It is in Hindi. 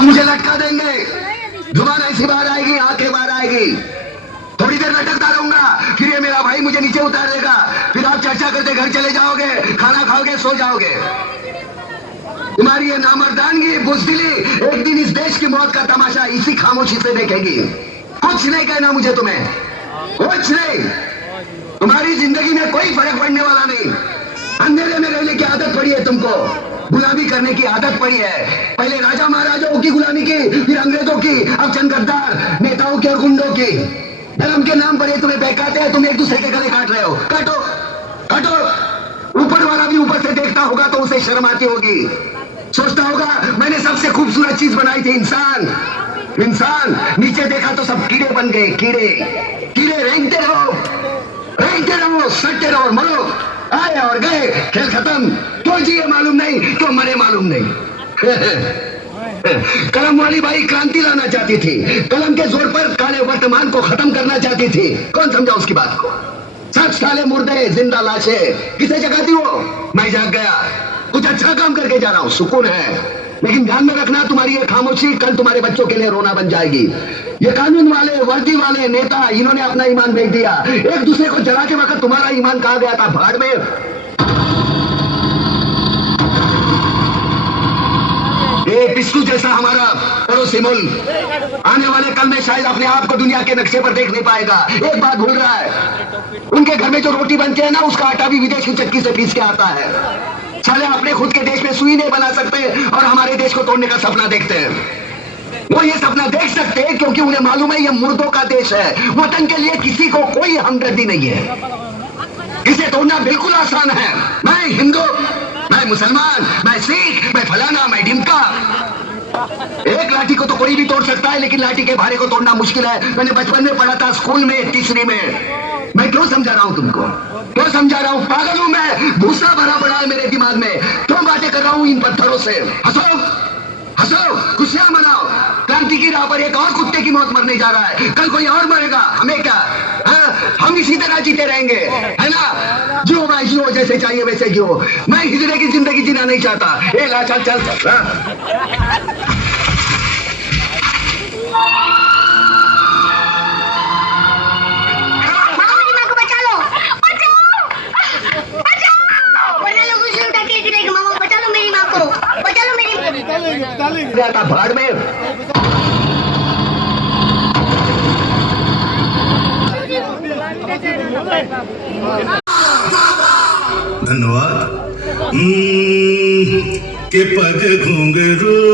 अब मुझे लटका देंगे, जुबान ऐसी बाहर आएगी, आंखें बाहर आएगी, थोड़ी देर लटकता रहूंगा, फिर ये मेरा भाई मुझे नीचे उतार देगा, फिर आप चर्चा करते घर चले जाओगे, खाना खाओगे, सो जाओगे। तुम्हारी ये नामर्दानगी, बुज़दिली एक दिन इस देश की मौत का तमाशा इसी खामोशी से देखेगी। कुछ नहीं कहना मुझे, तुम्हें कुछ नहीं, तुम्हारी जिंदगी में कोई फर्क पड़ने वाला नहीं। अंधेरे में रहने की आदत पड़ी है तुमको, गुलामी करने की आदत पड़ी है। पहले राजा महाराजाओं की गुलामी की, फिर अंग्रेजों की, अब चंद गद्दार नेताओं की और गुंडों की। धर्म के नाम पर ये तुम्हें बहकाते हैं, तुम एक दूसरे के गले काट रहे हो। काटो काटो, ऊपर वाला भी ऊपर से देखता होगा तो उसे शर्म आती होगी, सोचता होगा मैंने सबसे खूबसूरत चीज बनाई थी, इंसान। इंसान नीचे देखा तो सब कीड़े बन गए, कीड़े कीड़े। रेंगते रहो, सटते रहो, मरो। आए और गए, खेल खत्म। क्यों जिए मालूम नहीं, क्यों मरे मालूम नहीं। कलम वाली बाई क्रांति लाना चाहती थी, कलम के जोर पर काले वर्तमान को खत्म करना चाहती थी। कौन समझा उसकी बात को? सच साले मुर्दे, जिंदा लाशें किसे जगाती हो? मैं जाग गया, कुछ अच्छा काम करके जा रहा हूं, सुकून है। लेकिन ध्यान में रखना, तुम्हारी ये खामोशी कल तुम्हारे बच्चों के लिए रोना बन जाएगी। ये कानून वाले, वर्दी वाले नेता, इन्होंने अपना ईमान बेच दिया। एक दूसरे को जलाते वक्त तुम्हारा ईमान कहा गया था? भाड़ में। ये पिस्टू जैसा हमारा पड़ोसी मुल्क आने वाले कल में शायद अपने आप को दुनिया के नक्शे पर देख नहीं पाएगा। एक बात भूल रहा है, उनके घर में जो रोटी बनती है ना, उसका आटा भी विदेश की चक्की से पीस के आता है। साले अपने खुद के देश में सुई नहीं बना सकते और हमारे देश को तोड़ने का सपना देखते हैं। वो ये सपना देख सकते हैं क्योंकि उन्हें मालूम है ये मुर्दों का देश है। वतन के लिए किसी को कोई हमदर्दी नहीं है। इसे तोड़ना बिल्कुल आसान है। मैं हिंदू, मैं मुसलमान, मैं सिख, मैं फलाना, मैं ढिमका। एक लाठी को तो कोई भी तोड़ सकता है, लेकिन लाठी के भारे को तोड़ना मुश्किल है। मैंने बचपन में पढ़ा था, स्कूल में, तीसरी में। मैं क्यों समझा रहा हूं तुमको? क्यों समझा रहा हूं? पागल हूं मैं? भूसा भरा पड़ा है मेरे दिमाग में। क्यों बातें कर रहा हूं इन पत्थरों से? हंसो हंसो, खुशियां मनाओ। क्रांति की राह पर एक और कुत्ते की मौत मरने जा रहा है, कल कोई और मरेगा, हमें क्या? हम इसी तरह जीते रहेंगे, है ना? जियो भाई जियो, जैसे चाहिए वैसे जियो। मैं हिजड़े की जिंदगी जीना नहीं चाहता। ए ला चल चल चल। जाता भाड़ में। धन्यवाद। के पग घुंघरू